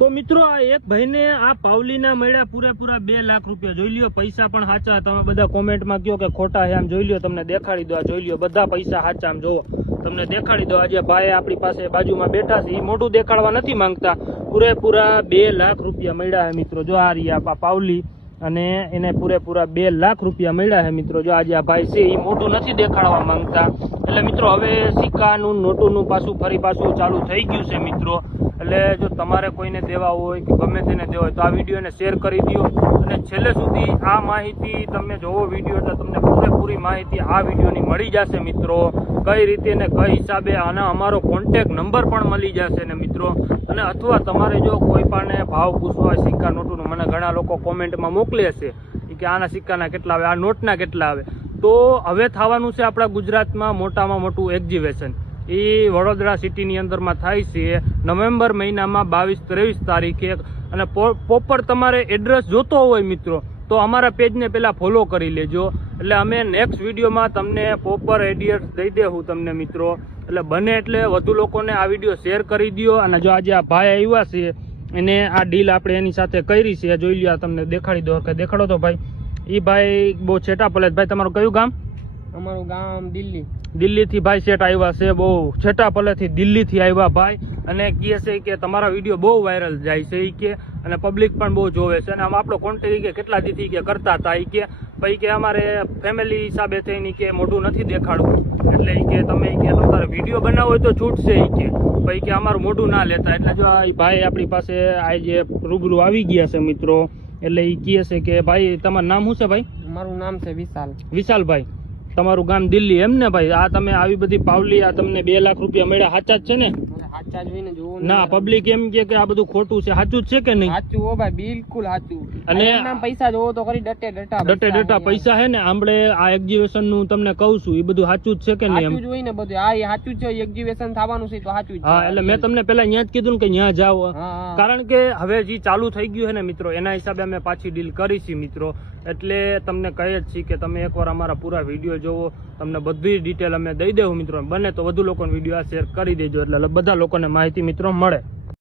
તો મિત્રો આ એક ભાઈને આ પાવલીના મળ્યા પૂરેપૂરા 2 લાખ રૂપિયા. જોઈ લ્યો, પૈસા પણ સાચા. તમે બધા કોમેન્ટમાં કહો કે ખોટા છે, આમ જોઈ લ્યો, તમને દેખાડી દો. આ જોઈ લ્યો, બધા પૈસા સાચા. આમ જોવો, તમને દેખાડી દો. આજે ભાઈ આપણી પાસે બાજુમાં બેઠા છે, એ મોઢું દેખાડવા નથી માંગતા. પૂરેપૂરા 2 લાખ રૂપિયા મળ્યા છે મિત્રો. જો આ રહ્યા પાવલી, અને એને પૂરેપૂરા 2 લાખ રૂપિયા મળ્યા છે મિત્રો. જો આજે આ ભાઈ છે એ મોઢું નથી દેખાડવા માંગતા. એટલે મિત્રો હવે સિક્કાનું નોટોનું ફરી પાછું ચાલુ થઈ ગયું છે મિત્રો. એટલે જો તમારે કોઈને દેવા હોય કે ગમે તેને દેવા હોય તો આ વિડીયોને શેર કરી દો, અને છેલ્લે સુધી આ માહિતી તમે જોવો વિડીયો એટલે તમને પૂરેપૂરી માહિતી આ વિડીયોની મળી જશે મિત્રો. કઈ રીતે ને કઈ હિસાબે, અને અમારો કોન્ટેક્ટ નંબર પણ મળી જશે ને મિત્રો. અને અથવા તમારે જો કોઈ પણ ભાવ પૂછવા હોય સિક્કા નોટોનો, મને ઘણા લોકો કોમેન્ટમાં મોકલે છે કે આના સિક્કાના કેટલા આવે, આ નોટના કેટલા આવે. તો હવે થવાનું છે આપણા ગુજરાતમાં મોટામાં મોટું એક્ઝિબિશન. એ વડોદરા સિટીની અંદરમાં થાય છે નવેમ્બર મહિનામાં 22-23 તારીખે. અને પ્રોપર તમારે એડ્રેસ જોતો હોય મિત્રો તો અમારા પેજને પહેલાં ફોલો કરી લેજો. એટલે અમે નેક્સ્ટ વિડીયોમાં તમને પ્રોપર એડ્રેસ દઈ દેવું તમને મિત્રો. એટલે બને એટલે વધુ લોકોને આ વિડીયો શેર કરી દો. અને જો આજે આ ભાઈ આવ્યા છે એને આ ડીલ આપણે એની સાથે કરી છે. જોઈ લ્યો, તમને દેખાડી દો કે દેખાડો તો ભાઈ. એ ભાઈ બહુ છેટા પલે. ભાઈ તમારું કયું ગામ? અમારું ગામ દિલ્હી. દિલ્હીથી ભાઈ શેઠ આવ્યા છે, બહુ છેટા પલેથી દિલ્હીથી આવ્યા ભાઈ. અને કહે છે કે તમારા વિડીયો બહુ વાયરલ જાય છે એ કે, અને પબ્લિક પણ બહુ જોવે છે. અને આમ આપણો કોન્ટેક્ટ કે કેટલા દીથી કે કરતા હતા એ કે ભાઈ કે અમારે ફેમિલી હિસાબે થઈને કે મોઢું નથી દેખાડવું, એટલે એ કે તમે કે તમારે વિડીયો બનાવો હોય તો છૂટશે એ કે ભાઈ કે અમારું મોઢું ના લેતા. એટલે જો આ ભાઈ આપણી પાસે આજે રૂબરૂ આવી ગયા છે મિત્રો. એટલે એ કહે છે કે ભાઈ તમારું નામ શું છે ભાઈ? મારું નામ છે વિશાલ. વિશાલભાઈ, તમારું ગામ દિલ્હી એમ ને ભાઈ? આ તમે આવી બધી પાવલી, આ તમને 2 લાખ રૂપિયા મળ્યા, સાચા જ છે ને? સાચા જ જોઈને જોવું ના, પબ્લિક એમ કે આ બધું ખોટું છે, સાચું જ છે કે નહીં? સાચું હો ભાઈ, બિલકુલ સાચું. અને પૈસા જોવો તો ખરી, ડટ્ટા પૈસા છે ને. આમળે આ એક્ઝિબિશન નું તમને કહું છું, એ બધું સાચું જ છે કે નહીં? સાચું જોઈને બધું. હા, એ સાચું છે. એક્ઝિબિશન થવાનું છે તો સાચું જ. હા, એટલે મેં તમને પેલા અહીંયા જ કીધું ને કે અહીંયા જાઓ, કારણ કે હવે જે ચાલુ થઈ ગયું છે ને મિત્રો, એના હિસાબે અમે પાછી ડીલ કરી છે મિત્રો. એટલે તમને કહે જ છીએ કે તમે એકવાર અમારા પૂરા વિડીયો જોવો, તમને બધી ડિટેલ અમે દઈ દેવું મિત્રો. બને તો વધુ લોકોને વિડીયો શેર કરી દેજો, એટલે બધા લોકોને માહિતી મિત્રો મળે.